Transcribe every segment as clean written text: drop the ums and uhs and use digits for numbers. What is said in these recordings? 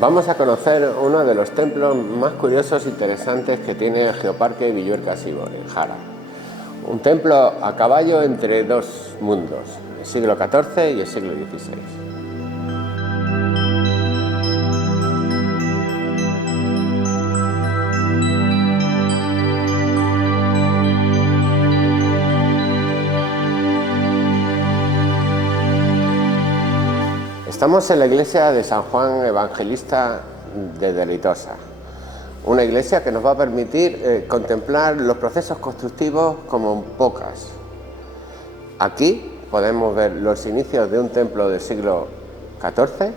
Vamos a conocer uno de los templos más curiosos e interesantes que tiene el Geoparque Villuerca-Sibor, en Jara. Un templo a caballo entre dos mundos, el siglo XIV y el siglo XVI. Estamos en la iglesia de San Juan Evangelista de Deleitosa, una iglesia que nos va a permitir contemplar los procesos constructivos como pocas. Aquí podemos ver los inicios de un templo del siglo XIV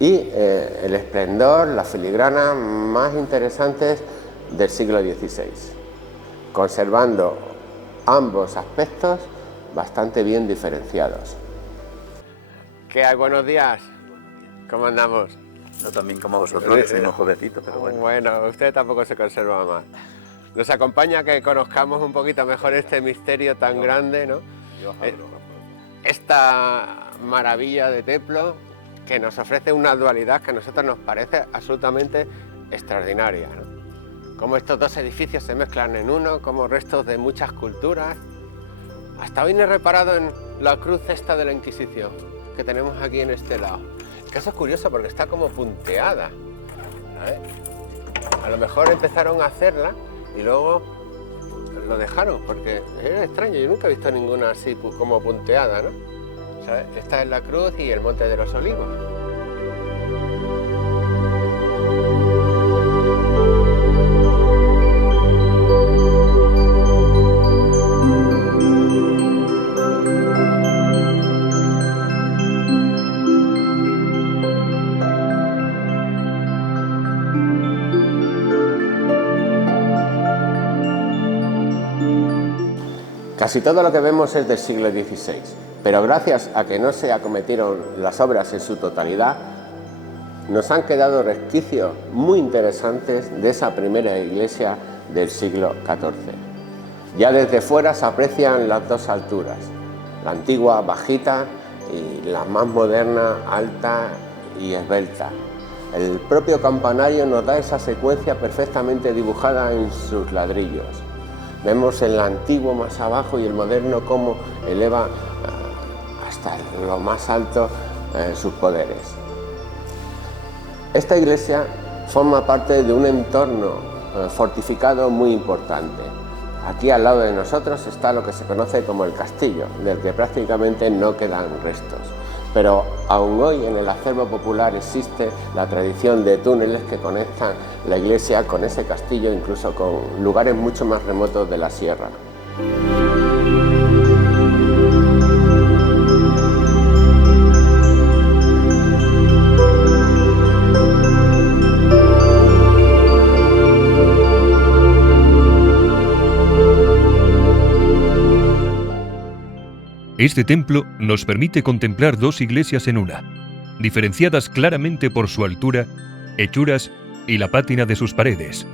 y el esplendor, las filigranas más interesantes del siglo XVI, conservando ambos aspectos bastante bien diferenciados. ¿Qué hay? Buenos días. ¿Cómo andamos? Yo también como vosotros, que soy un jovencito, pero bueno. Bueno, usted tampoco se conserva más. Nos acompaña que conozcamos un poquito mejor este misterio tan grande, ¿no? Esta maravilla de templo que nos ofrece una dualidad que a nosotros nos parece absolutamente extraordinaria, ¿no? Cómo estos dos edificios se mezclan en uno, como restos de muchas culturas. Hasta hoy no he reparado en la cruz esta de la Inquisición que tenemos aquí en este lado. El caso es curioso porque está como punteada, ¿sabes? A lo mejor empezaron a hacerla y luego lo dejaron, porque es extraño, yo nunca he visto ninguna así como punteada, ¿no? ¿Sabes? Esta es la cruz y el Monte de los Olivos. Casi todo lo que vemos es del siglo XVI, pero gracias a que no se acometieron las obras en su totalidad, nos han quedado resquicios muy interesantes de esa primera iglesia del siglo XIV. Ya desde fuera se aprecian las dos alturas, la antigua bajita y la más moderna alta y esbelta. El propio campanario nos da esa secuencia perfectamente dibujada en sus ladrillos. Vemos el antiguo más abajo y el moderno cómo eleva hasta lo más alto sus poderes. Esta iglesia forma parte de un entorno fortificado muy importante. Aquí al lado de nosotros está lo que se conoce como el castillo, del que prácticamente no quedan restos. Pero aún hoy en el acervo popular existe la tradición de túneles que conectan la iglesia con ese castillo, incluso con lugares mucho más remotos de la sierra. Este templo nos permite contemplar dos iglesias en una, diferenciadas claramente por su altura, hechuras y la pátina de sus paredes.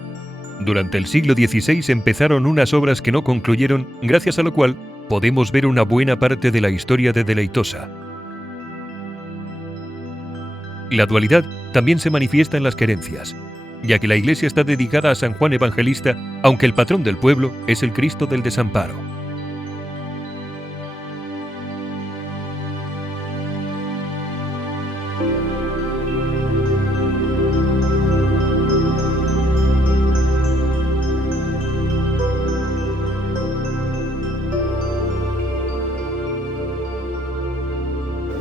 Durante el siglo XVI empezaron unas obras que no concluyeron, gracias a lo cual podemos ver una buena parte de la historia de Deleitosa. La dualidad también se manifiesta en las querencias, ya que la iglesia está dedicada a San Juan Evangelista, aunque el patrón del pueblo es el Cristo del Desamparo.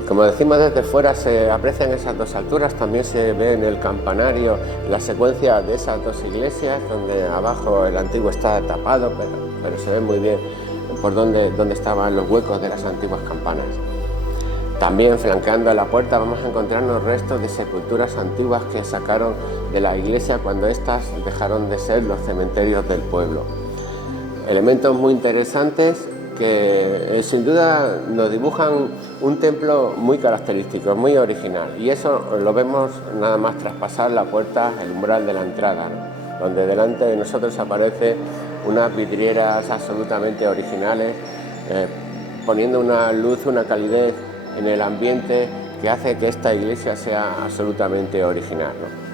Como decimos, desde fuera se aprecian esas dos alturas, también se ve en el campanario la secuencia de esas dos iglesias, donde abajo el antiguo está tapado, pero se ve muy bien por dónde estaban los huecos de las antiguas campanas. También flanqueando la puerta vamos a encontrarnos restos de sepulturas antiguas que sacaron de la iglesia cuando éstas dejaron de ser los cementerios del pueblo. Elementos muy interesantes que sin duda nos dibujan un templo muy característico, muy original, y eso lo vemos nada más traspasar la puerta, el umbral de la entrada, ¿no? Donde delante de nosotros aparecen unas vidrieras absolutamente originales, poniendo una luz, una calidez en el ambiente que hace que esta iglesia sea absolutamente original, ¿no?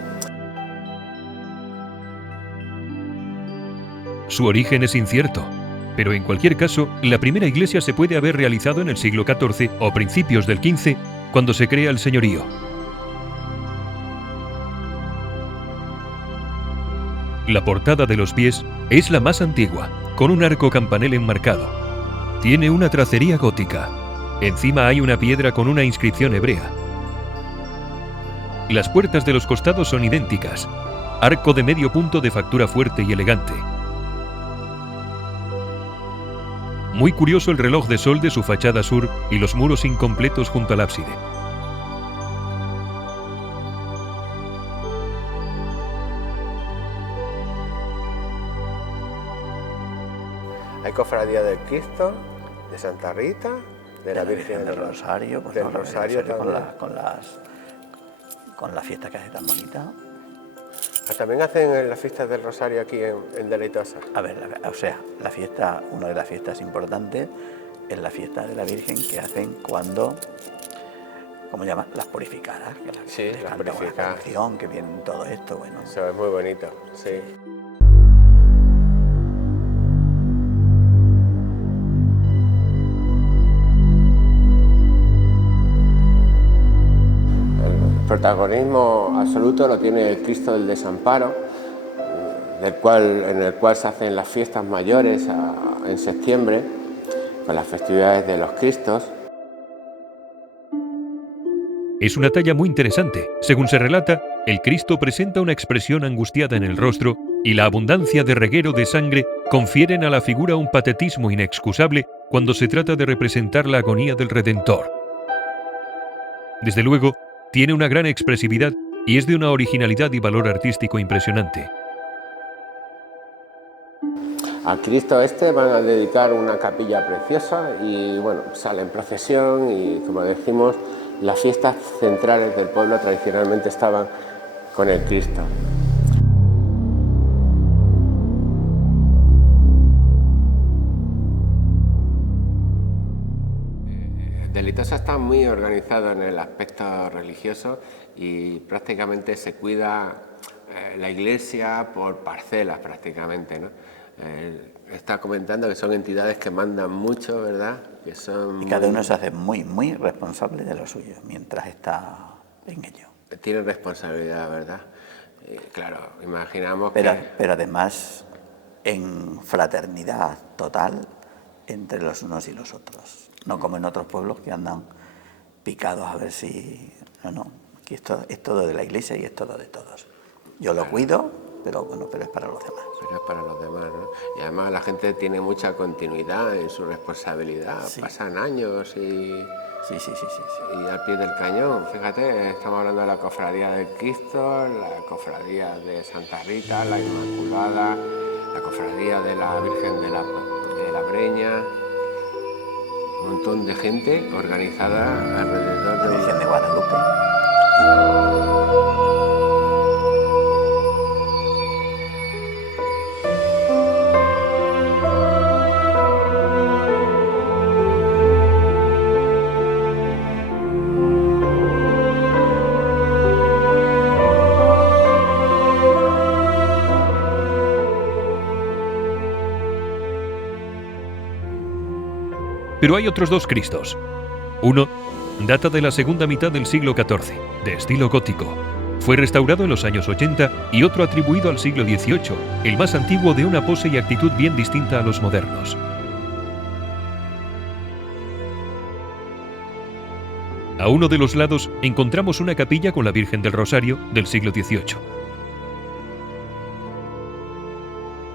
Su origen es incierto, pero en cualquier caso, la primera iglesia se puede haber realizado en el siglo XIV o principios del XV, cuando se crea el señorío. La portada de los pies es la más antigua, con un arco campanel enmarcado. Tiene una tracería gótica. Encima hay una piedra con una inscripción hebrea. Las puertas de los costados son idénticas. Arco de medio punto de factura fuerte y elegante. Muy curioso el reloj de sol de su fachada sur y los muros incompletos junto al ábside. Hay cofradía del Cristo, de Santa Rita, de la Virgen del Rosario, pues del no, Rosario también. con la fiesta que hace tan bonita. También hacen las fiestas del Rosario aquí en Deleitosa. A ver, o sea, la fiesta, una de las fiestas importantes es la fiesta de la Virgen que hacen cuando, ¿cómo se llama? Las purificadas. Que las purificadas. La canción, que viene todo esto, bueno. Eso es muy bonito, sí. El protagonismo absoluto lo tiene el Cristo del Desamparo, en el cual se hacen las fiestas mayores en septiembre, con las festividades de los Cristos. Es una talla muy interesante. Según se relata, el Cristo presenta una expresión angustiada en el rostro y la abundancia de reguero de sangre confieren a la figura un patetismo inexcusable cuando se trata de representar la agonía del Redentor. Desde luego, tiene una gran expresividad y es de una originalidad y valor artístico impresionante. Al Cristo este van a dedicar una capilla preciosa y bueno, sale en procesión y como decimos, las fiestas centrales del pueblo tradicionalmente estaban con el Cristo. Deleitosa está muy organizado en el aspecto religioso y prácticamente se cuida la iglesia por parcelas prácticamente, ¿no? Está comentando que son entidades que mandan mucho, ¿verdad? Que son y cada uno se hace muy, muy responsable de lo suyo mientras está en ello. Tienen responsabilidad, ¿verdad? Claro, imaginamos pero además en fraternidad total entre los unos y los otros. No como en otros pueblos que andan picados a ver si... No, aquí esto es todo de la iglesia y es todo de todos. Yo lo cuido, pero bueno, pero es para los demás. Pero es para los demás, ¿no? Y además la gente tiene mucha continuidad en su responsabilidad. Sí. Pasan años y... Sí. Y al pie del cañón, fíjate, estamos hablando de la cofradía del Cristo, la cofradía de Santa Rita, la Inmaculada, la cofradía de la Virgen de la Breña, un montón de gente organizada alrededor de la Virgen de Guadalupe. Pero hay otros dos Cristos. Uno data de la segunda mitad del siglo XIV, de estilo gótico. Fue restaurado en los años 80 y otro atribuido al siglo XVIII, el más antiguo de una pose y actitud bien distinta a los modernos. A uno de los lados encontramos una capilla con la Virgen del Rosario del siglo XVIII.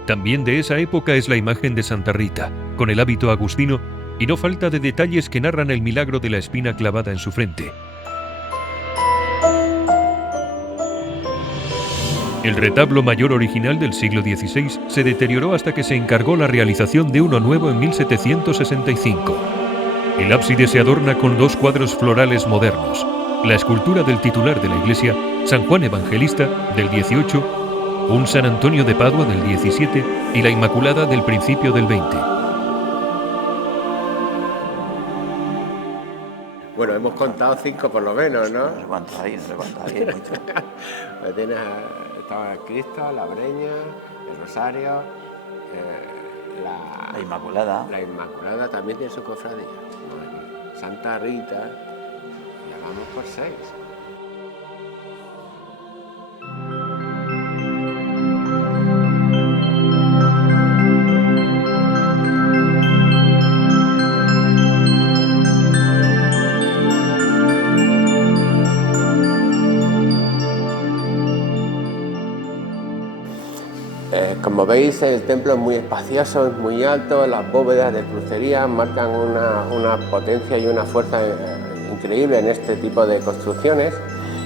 También de esa época es la imagen de Santa Rita, con el hábito agustino y no falta de detalles que narran el milagro de la espina clavada en su frente. El retablo mayor original del siglo XVI se deterioró hasta que se encargó la realización de uno nuevo en 1765. El ábside se adorna con dos cuadros florales modernos, la escultura del titular de la iglesia, San Juan Evangelista, del XVIII, un San Antonio de Padua del XVII y la Inmaculada del principio del XX. Bueno, hemos contado 5 por lo menos, ¿no? No sé cuántos hay, mucho. Estaba el Cristo, la Breña, el Rosario, La Inmaculada. La Inmaculada también tiene su cofradía. Santa Rita, ya vamos por 6. Como veis, el templo es muy espacioso, es muy alto, las bóvedas de crucería marcan una potencia y una fuerza increíble en este tipo de construcciones,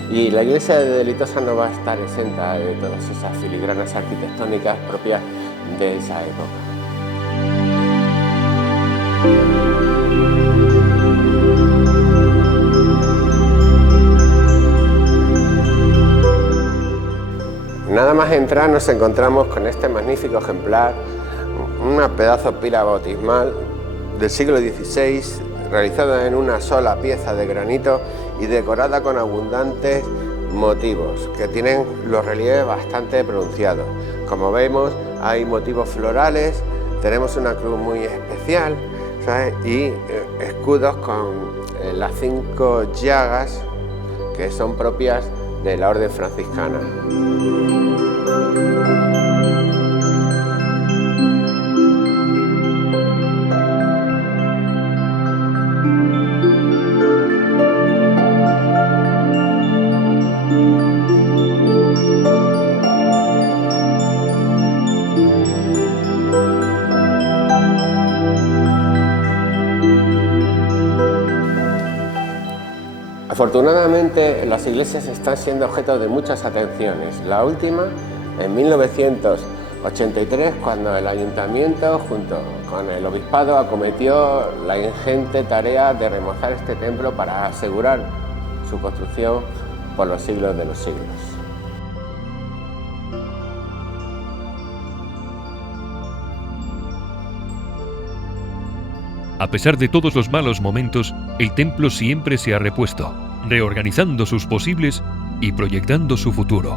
y la iglesia de Delitosa no va a estar exenta de todas esas filigranas arquitectónicas propias de esa época. Nada más entrar nos encontramos con este magnífico ejemplar, una pedazo pila bautismal del siglo XVI, realizada en una sola pieza de granito y decorada con abundantes motivos que tienen los relieves bastante pronunciados. Como vemos, hay motivos florales, tenemos una cruz muy especial, ¿sabes? Y escudos con las 5 llagas que son propias de la orden franciscana. Afortunadamente, las iglesias están siendo objeto de muchas atenciones. La última, en 1983, cuando el ayuntamiento, junto con el obispado, acometió la ingente tarea de remozar este templo para asegurar su construcción por los siglos de los siglos. A pesar de todos los malos momentos, el templo siempre se ha repuesto, reorganizando sus posibles y proyectando su futuro.